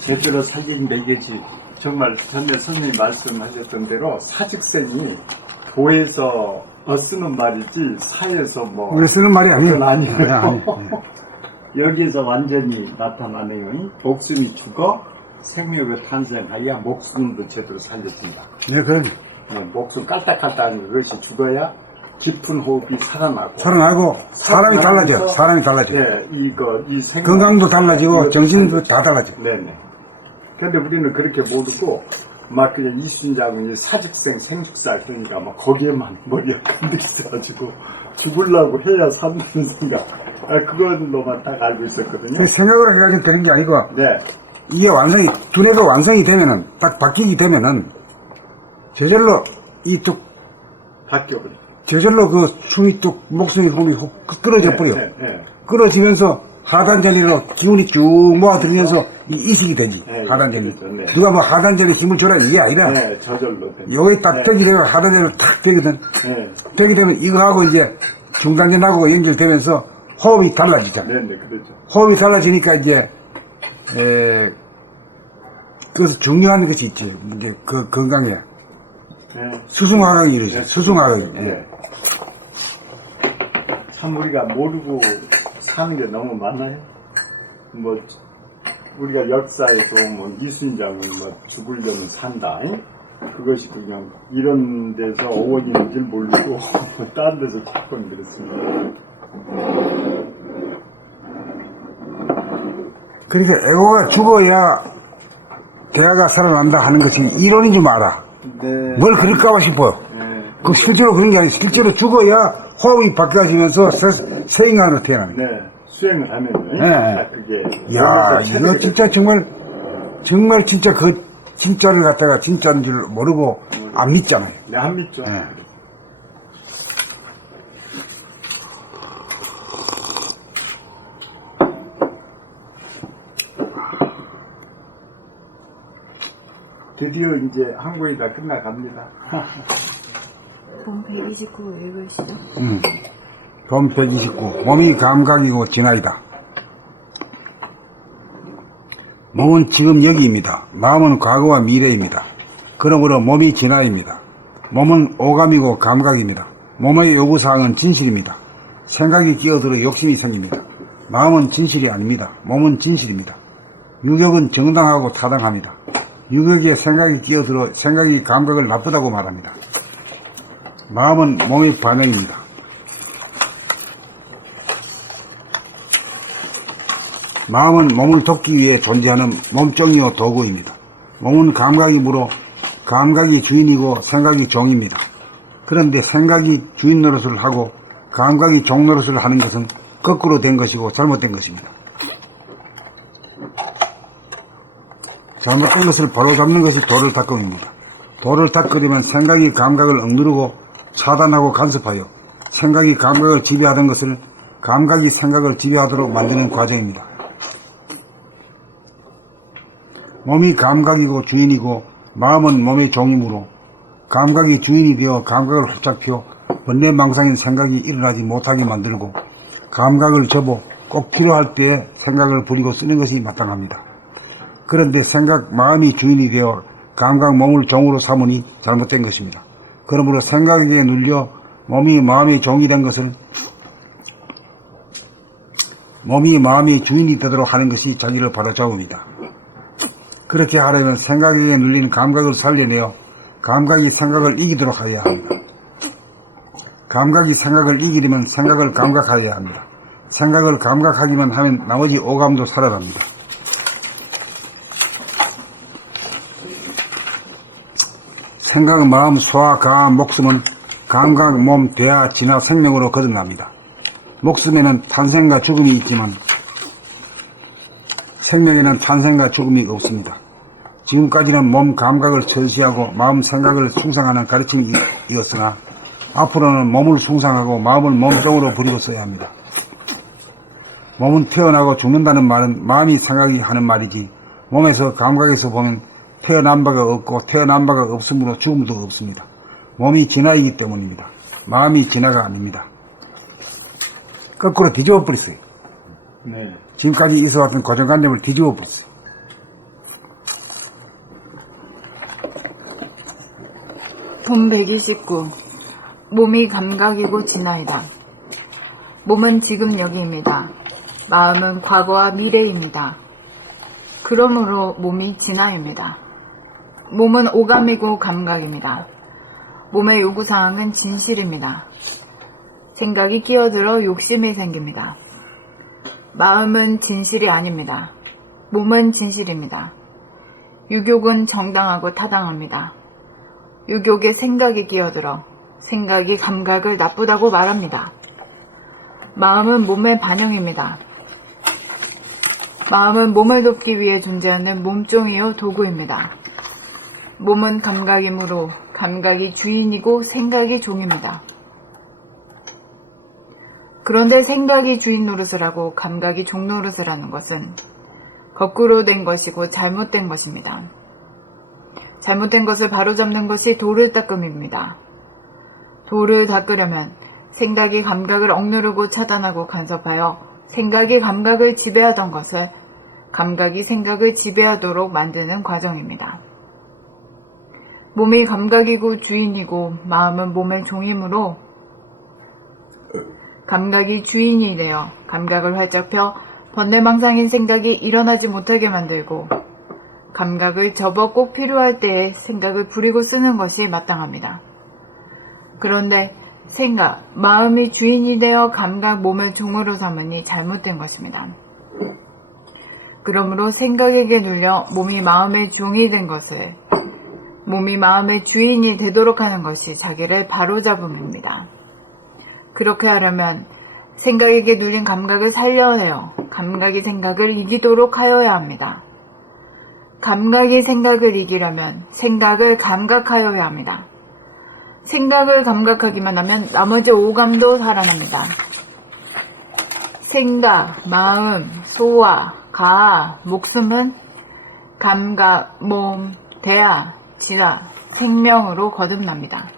제대로 살린 매개지. 정말 전에 선생님이 말씀하셨던 대로 사직생이 도에서 쓰는 말이지 사에서 뭐 우리 쓰는 말이 아니에요. 그건 아니고요. 아니. 여기에서 완전히 나타나네요. 목숨이 죽어 생명을 탄생하여 목숨도 제대로 살려진다. 네, 그런 목숨 깔딱깔딱한 것이 죽어야 깊은 호흡이 살아나고 사람이 달라져. 사람이 달라져. 네, 이 생각 건강도 달라지고 정신도 다 달라져. 네네. 근데 우리는 그렇게 모르고 막 그냥 이순장이 사직생 생축사 그러니까 막 거기에만 머리가 가득 있어가지고 죽으려고 해야 산다는 생각. 그걸로만 딱 알고 있었거든요. 그 생각으로 해가지고 되는 게 아니고 네. 이게 두뇌가 완성이 되면은 딱 바뀌게 되면은 저절로 바뀌어버려. 저절로 그 숨이 뚝 목숨이 호흡이 끊어져 버려. 네. 끊어지면서 하단전리로 기운이 쭉 모아들면서 이식이 되지. 네, 하단전리. 그렇죠. 네. 누가 뭐 하단전리 힘을 줘라 이게 아니라 네, 저절로 됩니다. 여기 딱 되게 되면 하단전리로 탁 되거든. 네. 되게 되면 이거하고 이제 중간전하고 연결되면서 호흡이 달라지잖아. 네, 그렇죠. 호흡이 달라지니까 이제 그래서 중요한 것이 있지. 이게 그 건강에 네. 수승화학이 이러죠. 네. 수승화학이. 네. 참 우리가 모르고 사는 게 너무 많아요. 뭐 우리가 역사에서 뭐 이순장은 뭐 죽으려면 산다. 그것이 그냥 이런 데서 어원인 줄 모르고 다른 데서 조금 그렇습니다. 그러니까 에고가 죽어야 대화가 살아난다 하는 것이 이론인 줄 알아. 네. 뭘 그럴까봐 싶어요. 네. 그 실제로 그런 게 아니고 실제로 죽어야 호흡이 바뀌어지면서 새 인간으로 태어나는 거예요. 네. 수행을 하면 네. 그게 야, 이거 진짜 정말 진짜 그 진짜를 갖다가 진짜인 줄 모르고 안 믿잖아요. 네, 안 믿죠. 네. 드디어 이제 한국이 다 끝나갑니다. 본 129 읽으시죠? 본 129. 몸이 감각이고 진화이다. 몸은 지금 여기입니다. 마음은 과거와 미래입니다. 그러므로 몸이 진화입니다. 몸은 오감이고 감각입니다. 몸의 요구사항은 진실입니다. 생각이 끼어들어 욕심이 생깁니다. 마음은 진실이 아닙니다. 몸은 진실입니다. 유격은 정당하고 타당합니다. 유격에 생각이 끼어들어 생각이 감각을 나쁘다고 말합니다. 마음은 몸의 반응입니다. 마음은 몸을 돕기 위해 존재하는 몸종이요 도구입니다. 몸은 감각이므로 감각이 주인이고 생각이 종입니다. 그런데 생각이 주인 노릇을 하고 감각이 종 노릇을 하는 것은 거꾸로 된 것이고 잘못된 것입니다. 잘못된 것을 바로잡는 것이 도를 닦음입니다. 도를 닦으려면 생각이 감각을 억누르고 차단하고 간섭하여 생각이 감각을 지배하던 것을 감각이 생각을 지배하도록 만드는 과정입니다. 몸이 감각이고 주인이고 마음은 몸의 종이므로 감각이 주인이 되어 감각을 활짝 펴 번뇌망상인 생각이 일어나지 못하게 만들고 감각을 접어 꼭 필요할 때에 생각을 부리고 쓰는 것이 마땅합니다. 그런데 마음이 주인이 되어 감각 몸을 종으로 삼으니 잘못된 것입니다. 그러므로 생각에 눌려 몸이 마음의 종이 된 것을 몸이 마음의 주인이 되도록 하는 것이 자기를 바로잡습니다. 그렇게 하려면 생각에 눌린 감각을 살려내어 감각이 생각을 이기도록 하여야 합니다. 감각이 생각을 이기려면 생각을 감각하여야 합니다. 생각을 감각하기만 하면 나머지 오감도 살아납니다. 생각, 마음, 소화, 감, 목숨은 감각, 몸, 대하, 진화, 생명으로 거듭납니다. 목숨에는 탄생과 죽음이 있지만 생명에는 탄생과 죽음이 없습니다. 지금까지는 몸 감각을 절시하고 마음 생각을 숭상하는 가르침이었으나 앞으로는 몸을 숭상하고 마음을 몸종으로 부리고 써야 합니다. 몸은 태어나고 죽는다는 말은 마음이 생각이 하는 말이지 몸에서 감각에서 보면 태어난 바가 없고 태어난 바가 없으므로 죽음도 없습니다. 몸이 진화이기 때문입니다. 마음이 진화가 아닙니다. 거꾸로 뒤집어 버렸어요. 네. 지금까지 있어왔던 고정관념을 뒤집어 버렸어요. 본 129. 몸이 감각이고 진화이다. 몸은 지금 여기입니다. 마음은 과거와 미래입니다. 그러므로 몸이 진화입니다. 몸은 오감이고 감각입니다. 몸의 요구사항은 진실입니다. 생각이 끼어들어 욕심이 생깁니다. 마음은 진실이 아닙니다. 몸은 진실입니다. 유욕은 정당하고 타당합니다. 유욕에 생각이 끼어들어 생각이 감각을 나쁘다고 말합니다. 마음은 몸의 반영입니다. 마음은 몸을 돕기 위해 존재하는 몸종이요 도구입니다. 몸은 감각이므로 감각이 주인이고 생각이 종입니다. 그런데 생각이 주인 노릇을 하고 감각이 종 노릇을 하는 것은 거꾸로 된 것이고 잘못된 것입니다. 잘못된 것을 바로잡는 것이 도를 닦음입니다. 도를 닦으려면 생각이 감각을 억누르고 차단하고 간섭하여 생각이 감각을 지배하던 것을 감각이 생각을 지배하도록 만드는 과정입니다. 몸이 감각이고 주인이고 마음은 몸의 종이므로 감각이 주인이 되어 감각을 활짝 펴 번뇌망상인 생각이 일어나지 못하게 만들고 감각을 접어 꼭 필요할 때에 생각을 부리고 쓰는 것이 마땅합니다. 그런데 생각, 마음이 주인이 되어 감각, 몸을 종으로 삼으니 잘못된 것입니다. 그러므로 생각에게 눌려 몸이 마음의 종이 된 것을 몸이 마음의 주인이 되도록 하는 것이 자기를 바로잡음입니다. 그렇게 하려면 생각에게 눌린 감각을 살려내어 감각이 생각을 이기도록 하여야 합니다. 감각이 생각을 이기려면 생각을 감각하여야 합니다. 생각을 감각하기만 하면 나머지 오감도 살아납니다. 생각, 마음, 소화, 가아, 목숨은 감각, 몸, 대하, 지라, 생명으로 거듭납니다.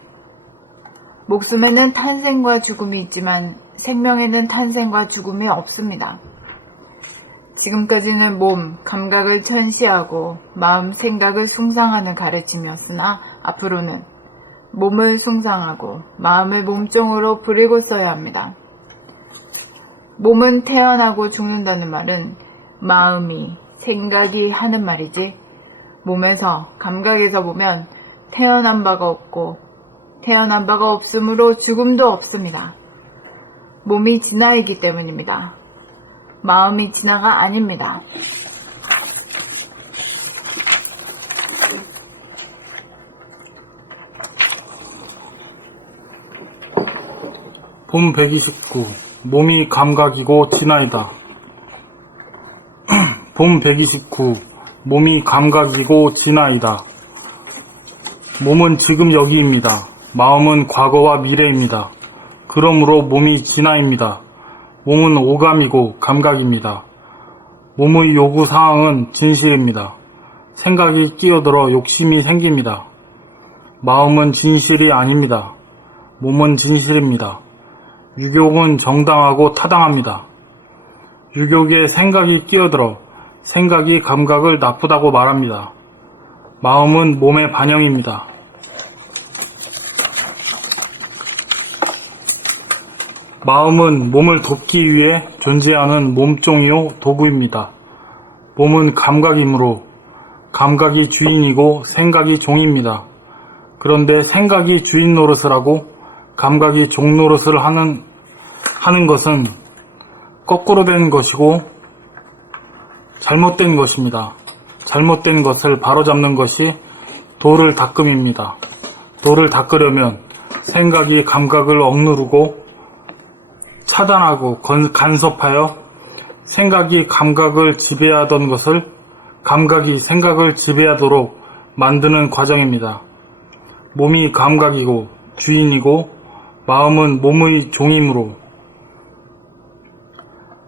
목숨에는 탄생과 죽음이 있지만 생명에는 탄생과 죽음이 없습니다. 지금까지는 몸, 감각을 천시하고 마음, 생각을 숭상하는 가르침이었으나 앞으로는 몸을 숭상하고 마음을 몸종으로 부리고 써야 합니다. 몸은 태어나고 죽는다는 말은 마음이, 생각이 하는 말이지 몸에서, 감각에서 보면 태어난 바가 없고 태어난 바가 없으므로 죽음도 없습니다. 몸이 진화이기 때문입니다. 마음이 진화가 아닙니다. 본 129. 몸이 감각이고 진화이다. 본 129. 몸이 감각이고 진화이다. 몸은 지금 여기입니다. 마음은 과거와 미래입니다. 그러므로 몸이 진화입니다. 몸은 오감이고 감각입니다. 몸의 요구사항은 진실입니다. 생각이 끼어들어 욕심이 생깁니다. 마음은 진실이 아닙니다. 몸은 진실입니다. 유욕은 정당하고 타당합니다. 유욕에 생각이 끼어들어 생각이 감각을 나쁘다고 말합니다. 마음은 몸의 반영입니다. 마음은 몸을 돕기 위해 존재하는 몸종이요 도구입니다. 몸은 감각이므로 감각이 주인이고 생각이 종입니다. 그런데 생각이 주인 노릇을 하고 감각이 종 노릇을 하는 것은 거꾸로 된 것이고 잘못된 것입니다. 잘못된 것을 바로잡는 것이 도를 닦음입니다. 도를 닦으려면 생각이 감각을 억누르고 차단하고 간섭하여 생각이 감각을 지배하던 것을 감각이 생각을 지배하도록 만드는 과정입니다. 몸이 감각이고 주인이고 마음은 몸의 종이므로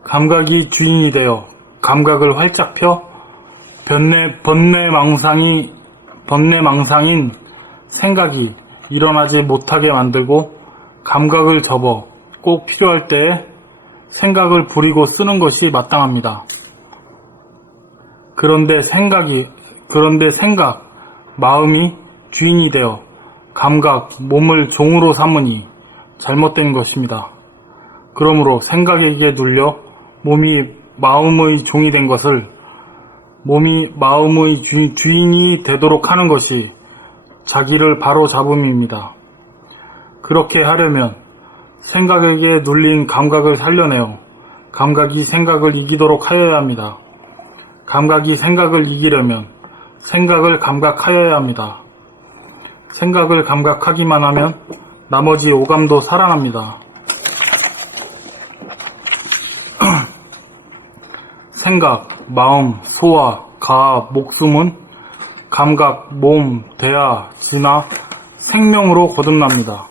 감각이 주인이 되어 감각을 활짝 펴 번뇌망상인 생각이 일어나지 못하게 만들고 감각을 접어 꼭 필요할 때에 생각을 부리고 쓰는 것이 마땅합니다. 그런데 생각, 마음이 주인이 되어 감각, 몸을 종으로 삼으니 잘못된 것입니다. 그러므로 생각에게 눌려 몸이 마음의 종이 된 것을 몸이 마음의 주인이 되도록 하는 것이 자기를 바로잡음입니다. 그렇게 하려면 생각에게 눌린 감각을 살려내어 감각이 생각을 이기도록 하여야 합니다. 감각이 생각을 이기려면 생각을 감각하여야 합니다. 생각을 감각하기만 하면 나머지 오감도 살아납니다. 생각, 마음, 소화, 가하, 목숨은 감각, 몸, 대하, 진화, 생명으로 거듭납니다.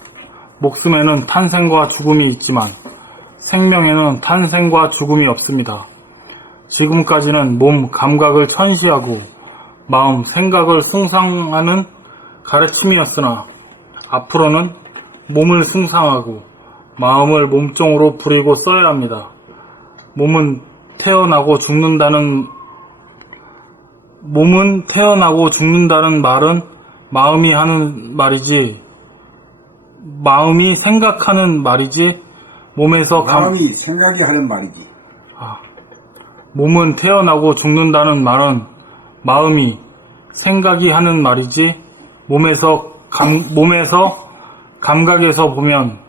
목숨에는 탄생과 죽음이 있지만 생명에는 탄생과 죽음이 없습니다. 지금까지는 몸, 감각을 천시하고 마음, 생각을 숭상하는 가르침이었으나 앞으로는 몸을 숭상하고 마음을 몸종으로 부리고 써야 합니다. 몸은 태어나고 죽는다는 말은 마음이 하는 말이지, 마음이 생각하는 말이지, 마음이 생각이 하는 말이지. 몸은 태어나고 죽는다는 말은 마음이 생각이 하는 말이지, 몸에서 감각에서 보면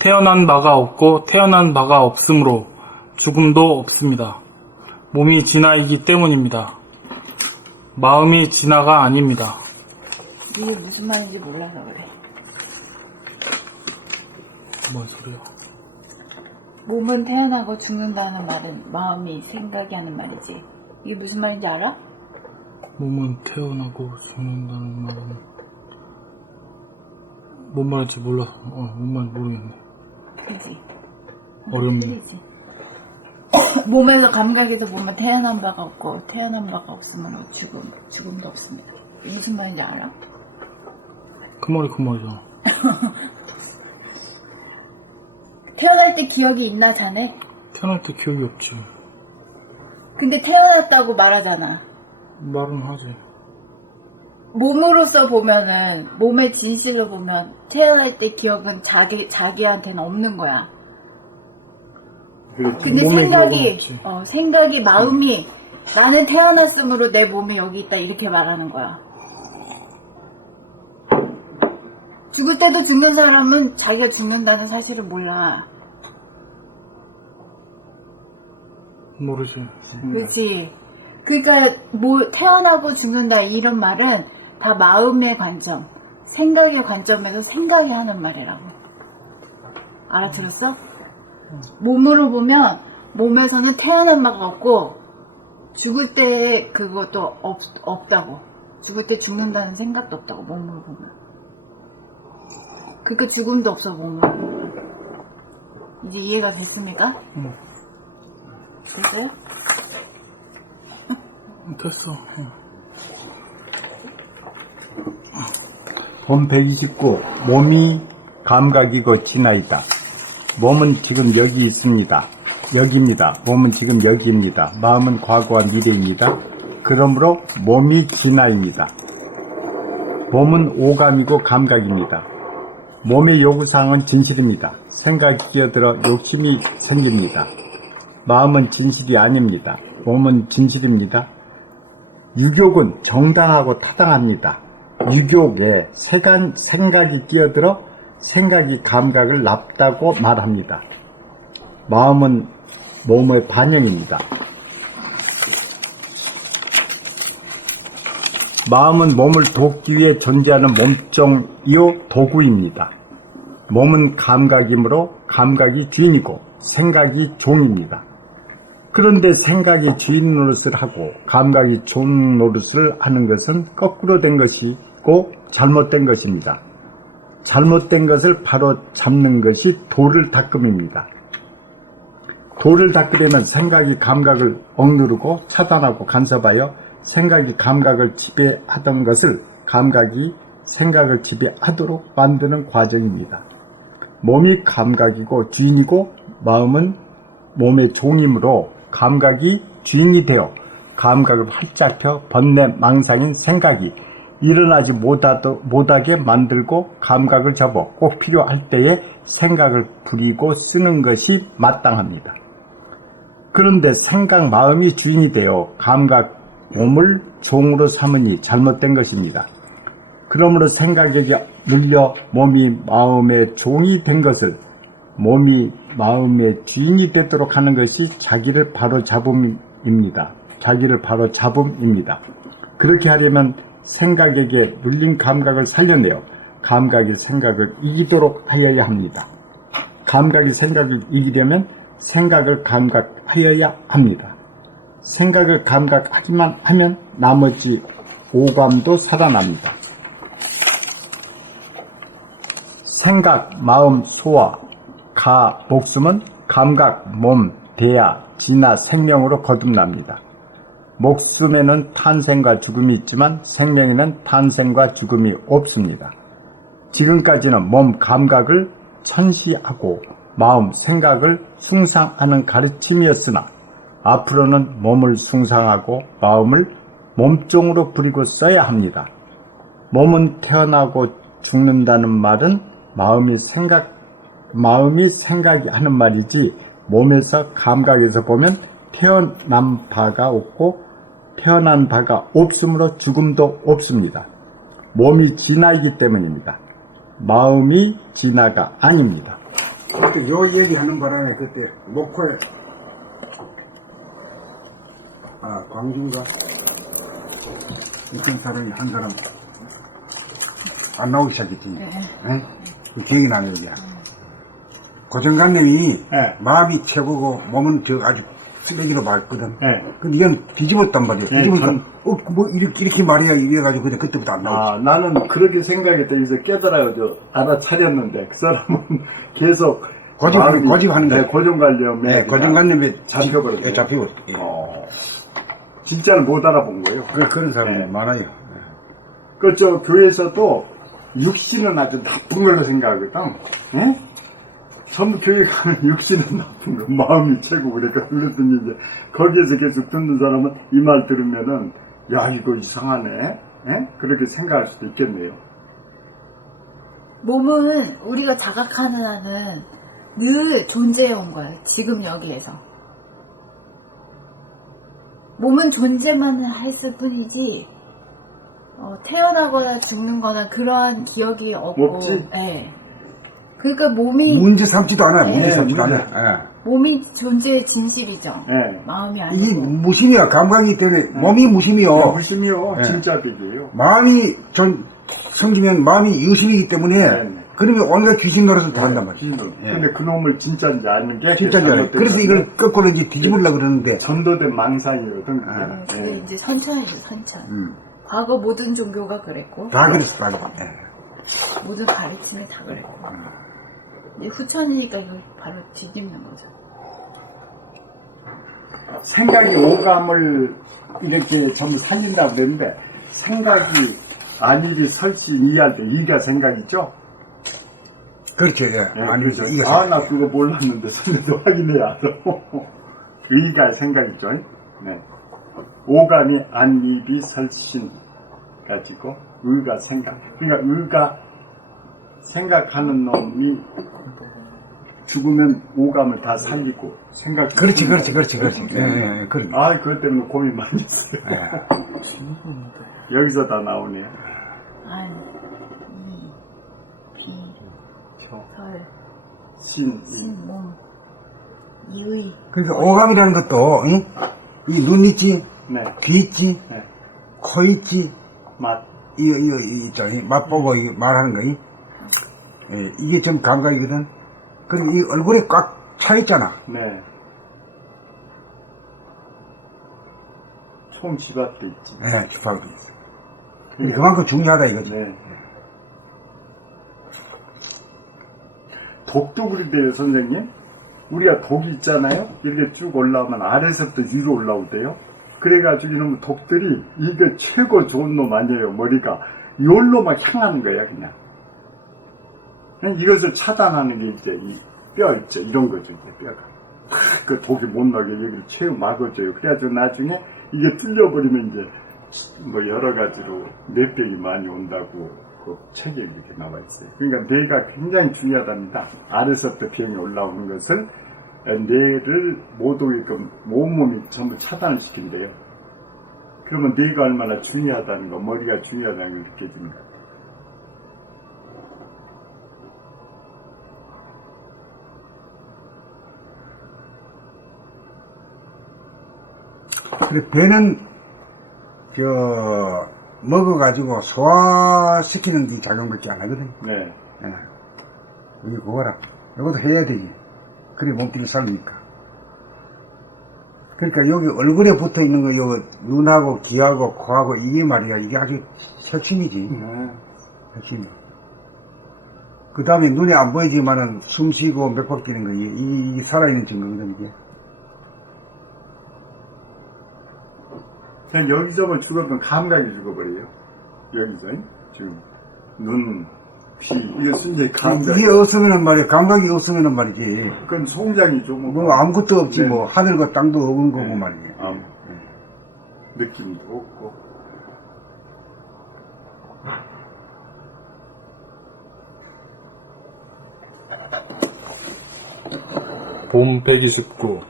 태어난 바가 없고 태어난 바가 없으므로 죽음도 없습니다. 몸이 진화이기 때문입니다. 마음이 진화가 아닙니다. 이게 무슨 말인지 몰라서 그래. 뭔 소리야? 몸은 태어나고 죽는다는 말은 마음이 생각이 하는 말이지. 이게 무슨 말인지 알아? 몸은 태어나고 죽는다는 말은 뭔 말인지 몰라서 뭔 말인지 모르겠네. 그지? 어렵네. 틀리지. 몸에서 감각에서 보면 태어난 바가 없고 태어난 바가 없으면 죽음도 없습니다. 이게 무슨 말인지 알아? 그 말이잖아. 태어날 때 기억이 있나 자네? 태어날 때 기억이 없지. 근데 태어났다고 말하잖아. 말은 하지. 몸으로서 보면은, 몸의 진실로 보면 태어날 때 기억은 자기한테는 없는 거야. 그렇지. 근데 몸에 생각이, 기억은 생각이, 마음이 나는 태어났으므로 내 몸에 여기 있다 이렇게 말하는 거야. 죽을 때도 죽는 사람은 자기가 죽는다는 사실을 몰라. 모르지. 그렇지. 그러니까 뭐 태어나고 죽는다 이런 말은 다 마음의 관점, 생각의 관점에서 생각이 하는 말이라고. 알아들었어? 몸으로 보면 몸에서는 태어난 바가 없고 죽을 때 그것도 없다고. 죽을 때 죽는다는 생각도 없다고, 몸으로 보면. 그러니까 죽음도 없어, 몸으로 보면. 이제 이해가 됐습니까? 응. 됐어요? 됐어. 본 129. 몸이 감각이고 진화이다. 몸은 지금 여기 있습니다. 여기입니다. 몸은 지금 여기입니다. 마음은 과거와 미래입니다. 그러므로 몸이 진화입니다. 몸은 오감이고 감각입니다. 몸의 요구사항은 진실입니다. 생각이 끼어들어 욕심이 생깁니다. 마음은 진실이 아닙니다. 몸은 진실입니다. 유욕은 정당하고 타당합니다. 유욕에 생각이 끼어들어 생각이 감각을 납다고 말합니다. 마음은 몸의 반영입니다. 마음은 몸을 돕기 위해 존재하는 몸종이요 도구입니다. 몸은 감각이므로 감각이 주인이고 생각이 종입니다. 그런데 생각이 주인 노릇을 하고 감각이 종 노릇을 하는 것은 거꾸로 된 것이고 잘못된 것입니다. 잘못된 것을 바로 잡는 것이 도를 닦음입니다. 도를 닦으려면 생각이 감각을 억누르고 차단하고 간섭하여 생각이 감각을 지배하던 것을 감각이 생각을 지배하도록 만드는 과정입니다. 몸이 감각이고 주인이고 마음은 몸의 종이므로 감각이 주인이 되어 감각을 활짝 펴 번뇌 망상인 생각이 일어나지 못하게 만들고 감각을 접어 꼭 필요할 때에 생각을 부리고 쓰는 것이 마땅합니다. 그런데 생각 마음이 주인이 되어 감각 몸을 종으로 삼으니 잘못된 것입니다. 그러므로 생각에게 눌려 몸이 마음의 종이 된 것을 몸이 마음의 주인이 되도록 하는 것이 자기를 바로잡음입니다. 그렇게 하려면 생각에게 눌린 감각을 살려내어 감각이 생각을 이기도록 하여야 합니다. 감각이 생각을 이기려면 생각을 감각하여야 합니다. 생각을 감각하기만 하면 나머지 오감도 살아납니다. 생각, 마음, 소화, 가, 목숨은 감각, 몸, 대야, 진화, 생명으로 거듭납니다. 목숨에는 탄생과 죽음이 있지만 생명에는 탄생과 죽음이 없습니다. 지금까지는 몸, 감각을 천시하고 마음, 생각을 숭상하는 가르침이었으나 앞으로는 몸을 숭상하고 마음을 몸종으로 부리고 써야 합니다. 몸은 태어나고 죽는다는 말은 마음이 생각이 하는 말이지 몸에서 감각에서 보면 태어난 바가 없고 태어난 바가 없으므로 죽음도 없습니다. 몸이 진화이기 때문입니다. 마음이 진화가 아닙니다. 그때 요 얘기하는 바람에 그때 목포에 광주인가 있던 사람이 한 사람 안 나오기 시작했지. 네. 그 기억이 나는 얘기야. 고정관념이 네. 마음이 최고고 몸은 아주 쓰레기로 말거든. 네. 근데 이건 뒤집었단 말이야. 네, 뒤집으니까 뭐 이렇게 말이야 이래가지고 그냥 그때부터 안 나오지. 나는 그렇게 생각했다. 이제 깨달아가지고 알아차렸는데 그 사람은 계속 고집하는 거야. 고정관념에 네, 고정관념에 잡혀버렸어요. 예, 잡히고. 예. 진짜는 못 알아본 거예요. 그런 사람이 네. 많아요. 저 교회에서도 육신은 아주 나쁜 걸로 생각하거든. 예? 전부 교회 가면 육신은 나쁜 거, 마음이 최고 그러니까 그랬더니 이제 거기에서 계속 듣는 사람은 이 말 들으면은 야 이거 이상하네. 예? 그렇게 생각할 수도 있겠네요. 몸은 우리가 자각하는 한은 늘 존재해 온 거예요. 지금 여기에서. 몸은 존재만 했을 뿐이지 태어나거나 죽는거나 그러한 기억이 없고. 없지? 네. 그러니까 몸이 문제 삼지도 않아요. 네. 문제 삼지도 문제. 않아요. 몸이 존재의 진실이죠. 예. 마음이 이게 아니고. 무심이야. 감각이기 때문에 몸이 무심이요. 무심이요. 네. 진짜 되게요. 마음이 생기면 마음이 의심이기 때문에 네. 그러면 온갖 귀신 노릇을 다 한단 말이야. 예. 근데 그 놈을 진짜인지 아는 게 진짜인 줄 알아요. 그래서 이걸 거꾸로 이제 뒤집으려고 그러는데 전도된 망상이거든. 그게. 네, 근데 이제 선천이죠, 선천. 음. 과거 모든 종교가 그랬고. 다 그랬어. 다 그랬어. 예. 모든 가르침이 다 그랬고. 이제 후천이니까 이걸 바로 뒤집는 거죠. 생각이 오감을 이렇게 전부 살린다고 그랬는데 생각이 안일이 설신 이해할 때 이가 생각이죠? 그렇죠. 예. 그렇죠. 이거 나 그거 몰랐는데 선생님도 확인해야 알아. 의가 생각이죠. 네. 오감이 안일이 설신 가지고 의가 생각. 그러니까 의가 생각하는 놈이 죽으면 오감을 다 살리고 생각. 그렇지. 예, 그렇게. 그것 때문에 고민 많이 했어요. 예. 여기서 다 나오네요. 안, 이, 비, 설, 신, 신, 몸, 이의. 그러니까 오감이라는 것도 이 눈 있지, 네, 귀 있지, 네, 코 있지, 맛, 이거 있잖아요. 맛보고 이거 말하는 거. 예, 이게 좀 감각이거든. 그리고 이 얼굴에 꽉 차 있잖아. 네. 총 집합돼 있지. 예, 주파도 있어. 그만큼 중요하다 이거지. 네. 독도 그런데요, 선생님. 우리가 독이 있잖아요. 이렇게 쭉 올라오면 아래서부터 위로 올라오대요. 그래가지고 이놈 독들이 이거 최고 좋은 놈 아니에요. 머리가 요로 막 향하는 거야, 그냥. 이것을 차단하는 게 이제 이 뼈 있죠. 이런 거죠, 이제 뼈가. 그 독이 못 나게 여기를 채우 막아줘요. 그래가지고 나중에 이게 뚫려버리면 이제 뭐 여러 가지로 뇌병이 많이 온다고 그 책에 이렇게 나와 있어요. 그러니까 뇌가 굉장히 중요하답니다. 아래서부터 병이 올라오는 것을 뇌를 못 오게끔 온몸이 전부 차단을 시킨대요. 그러면 뇌가 얼마나 중요하다는 거, 머리가 중요하다는 걸 느껴집니다. 그래, 배는 먹어가지고 소화시키는 게 작용밖에 안 하거든. 네. 예. 이게 그거라. 이것도 해야 되지. 그래 몸뚱이 살리니까. 그러니까 여기 얼굴에 붙어 있는 거, 요 눈하고 귀하고 코하고 이게 말이야. 이게 아주 핵심이지. 핵심. 그 다음에 눈에 안 보이지만은 숨 쉬고 맥박 뛰는 거, 이게 살아있는 증거거든, 이게. 그냥 여기저기 죽었던 감각이 죽어버려요. 여기서 지금 눈, 귀 이거 순전히 감각. 이게 없으면은 말이야. 감각이 없으면은 말이지. 그건 송장이 좀 뭐 아무것도 없지. 네. 뭐 하늘과 땅도 없는 거고 네. 말이야. 느낌도 없고. 봄 129.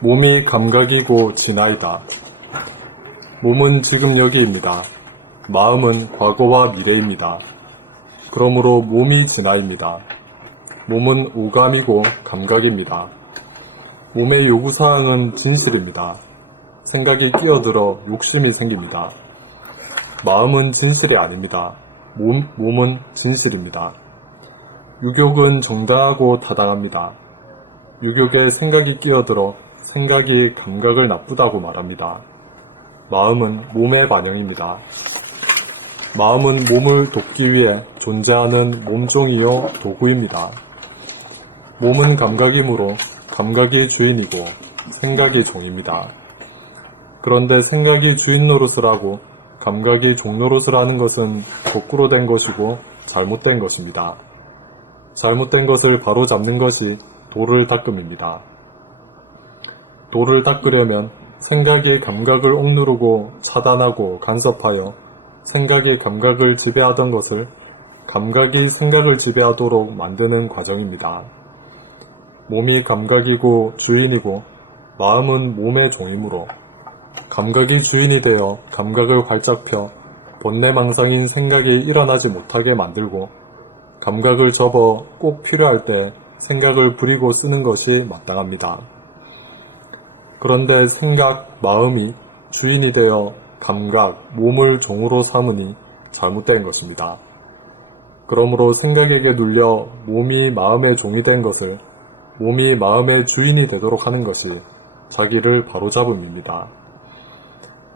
몸이 감각이고 진화이다. 몸은 지금 여기입니다. 마음은 과거와 미래입니다. 그러므로 몸이 진화입니다. 몸은 오감이고 감각입니다. 몸의 요구사항은 진실입니다. 생각이 끼어들어 욕심이 생깁니다. 마음은 진실이 아닙니다. 몸은 진실입니다. 유욕은 정당하고 타당합니다. 유욕에 생각이 끼어들어 생각이 감각을 나쁘다고 말합니다. 마음은 몸의 반영입니다. 마음은 몸을 돕기 위해 존재하는 몸종이요 도구입니다. 몸은 감각이므로 감각이 주인이고 생각이 종입니다. 그런데 생각이 주인 노릇을 하고 감각이 종 노릇을 하는 것은 거꾸로 된 것이고 잘못된 것입니다. 잘못된 것을 바로잡는 것이 도를 닦음입니다. 도를 닦으려면 생각이 감각을 억누르고 차단하고 간섭하여 생각이 감각을 지배하던 것을 감각이 생각을 지배하도록 만드는 과정입니다. 몸이 감각이고 주인이고 마음은 몸의 종이므로 감각이 주인이 되어 감각을 활짝 펴 본내망상인 생각이 일어나지 못하게 만들고 감각을 접어 꼭 필요할 때 생각을 부리고 쓰는 것이 마땅합니다. 그런데 생각, 마음이 주인이 되어 감각, 몸을 종으로 삼으니 잘못된 것입니다. 그러므로 생각에게 눌려 몸이 마음의 종이 된 것을 몸이 마음의 주인이 되도록 하는 것이 자기를 바로잡음입니다.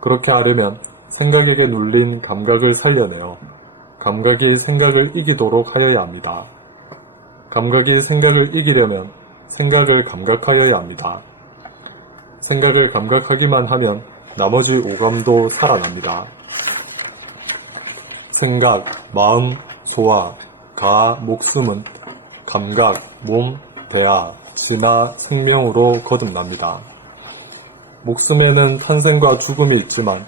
그렇게 하려면 생각에게 눌린 감각을 살려내어 감각이 생각을 이기도록 하여야 합니다. 감각이 생각을 이기려면 생각을 감각하여야 합니다. 생각을 감각하기만 하면 나머지 오감도 살아납니다. 생각, 마음, 소화, 가, 목숨은 감각, 몸, 대하, 진화, 생명으로 거듭납니다. 목숨에는 탄생과 죽음이 있지만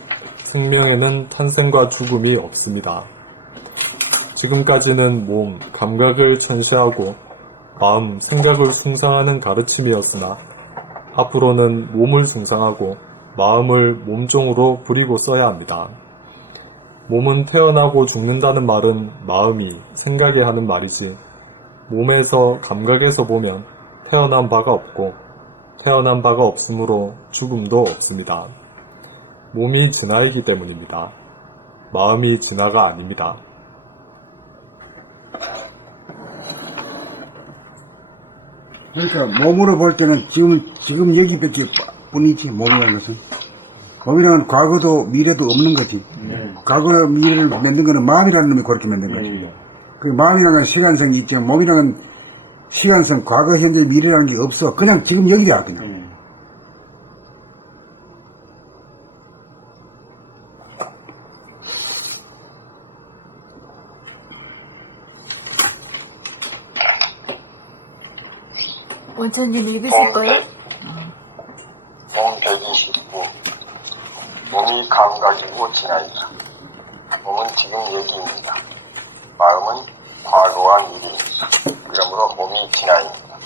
생명에는 탄생과 죽음이 없습니다. 지금까지는 몸, 감각을 천시하고 마음, 생각을 숭상하는 가르침이었으나 앞으로는 몸을 숭상하고 마음을 몸종으로 부리고 써야 합니다. 몸은 태어나고 죽는다는 말은 마음이, 생각이 하는 말이지 몸에서, 감각에서 보면 태어난 바가 없고 태어난 바가 없으므로 죽음도 없습니다. 몸이 진화이기 때문입니다. 마음이 진화가 아닙니다. 그러니까 몸으로 볼 때는 지금 여기밖에 뿐이지. 몸이라는 것은 몸이라는 과거도 미래도 없는 거지. 과거 미래를 만든 거는 마음이라는 놈이 그렇게 만든 거지. 그 마음이라는 건 시간성이 있지만 몸이라는 건 시간성, 과거, 현재, 미래라는 게 없어. 그냥 지금 여기야 그냥. 원천님 읽으실 거예요? 몸 129. 몸이 감 감각이고 진화이다. 몸은 지금 얘기입니다. 마음은 과거와 미래입니다. 그러므로 몸이 진화입니다.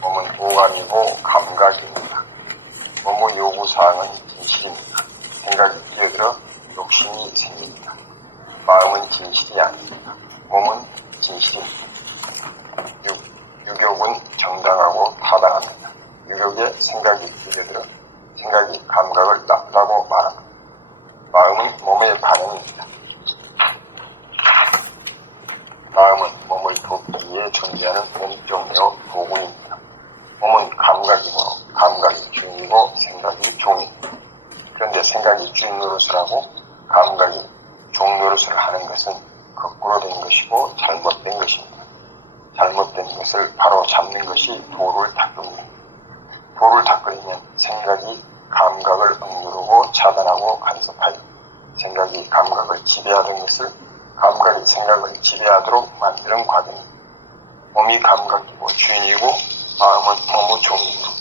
몸은 오감이고 감각입니다. 몸의 요구사항은 진실입니다. 생각이 뛰어들어 욕심이 생깁니다. 마음은 진실이 아닙니다. 몸은 진실입니다. 유욕은 정당하고 타당합니다. 유욕에 생각이 뛰어들어 생각이 감각을 나쁘다고 말합니다. 마음은 몸의 반응입니다. 마음은 몸을 돕기 위해 존재하는 몸종이요 도구입니다. 몸은 감각이므로 감각이 주인이고 생각이 종입니다. 그런데 생각이 주인 노릇을 하고 감각이 종 노릇을 하는 것은 거꾸로 된 것이고 잘못된 것입니다. 잘못된 것을 바로 잡는 것이 도를 닦습니다. 도를 닦으려면 생각이 감각을 억누르고 차단하고 간섭하여 생각이 감각을 지배하던 것을 감각이 생각을 지배하도록 만드는 과정입니다. 몸이 감각이고 주인이고 마음은 몸의 종이므로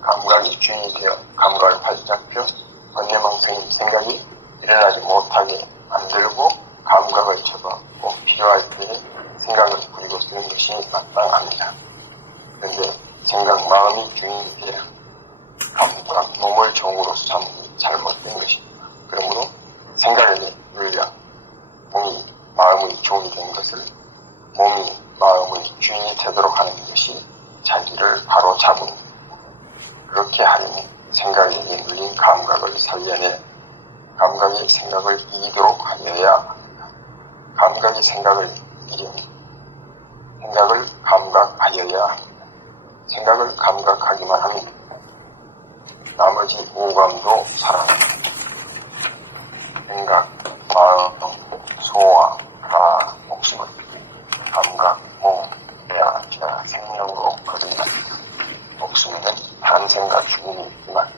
감각이 주인이 되어 감각을 발잡혀 번뇌망상인 생각이 일어나지 못하게 만들고 감각을 접어 꼭 필요할 때에 생각을 부리고 쓰는 것이 마땅합니다. 그런데 생각 마음이 주인이 되어 감각 몸을 종으로서 삼기 잘못된 것입니다. 그러므로 생각에게 물려 몸이 마음의 종이 된 것을 몸이 마음의 주인이 되도록 하는 것이 자기를 바로 잡은 그렇게 하려면 생각에게 눌린 감각을 살려내 감각이 생각을 이기도록 하여야 합니다. 감각이 생각을 이기려면 생각을 감각하여야 합니다. 생각을 감각하기만 하면 나머지 오감도 사라집니다. 생각, 마음, 소화, 가, 목숨을 감각, 몸, 뇌와 뼈, 생명으로 거듭납니다. 목숨에는 탄생과 죽음이 있지만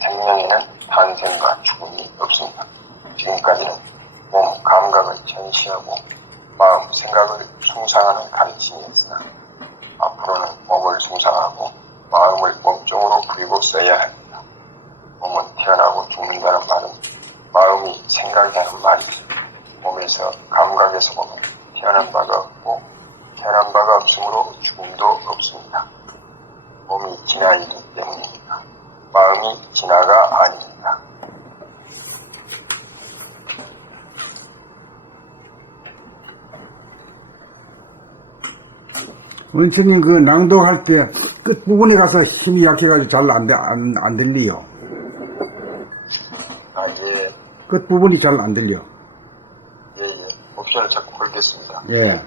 생명에는 탄생과 죽음이 없습니다. 지금까지는 몸, 감각을 전시하고 마음, 생각을 숭상하는 가르침이었으나 앞으로는 몸을 숭상하고 마음을 몸종으로 부리고 써야 합니다. 몸은 태어나고 죽는다는 말은 마음이 생각이라는 말이죠. 몸에서 감각에서 보면 태어난 바가 없고 태어난 바가 없으므로 죽음도 없습니다. 몸이 진화이기 때문입니다. 마음이 진화가 아닙니다. 원천님 그 낭독할 때 끝부분에 가서 힘이 약해가지고 잘 안 들리요. 아, 예, 끝부분이 잘 안 들려. 예. 목표를 자꾸 걸겠습니다. 예.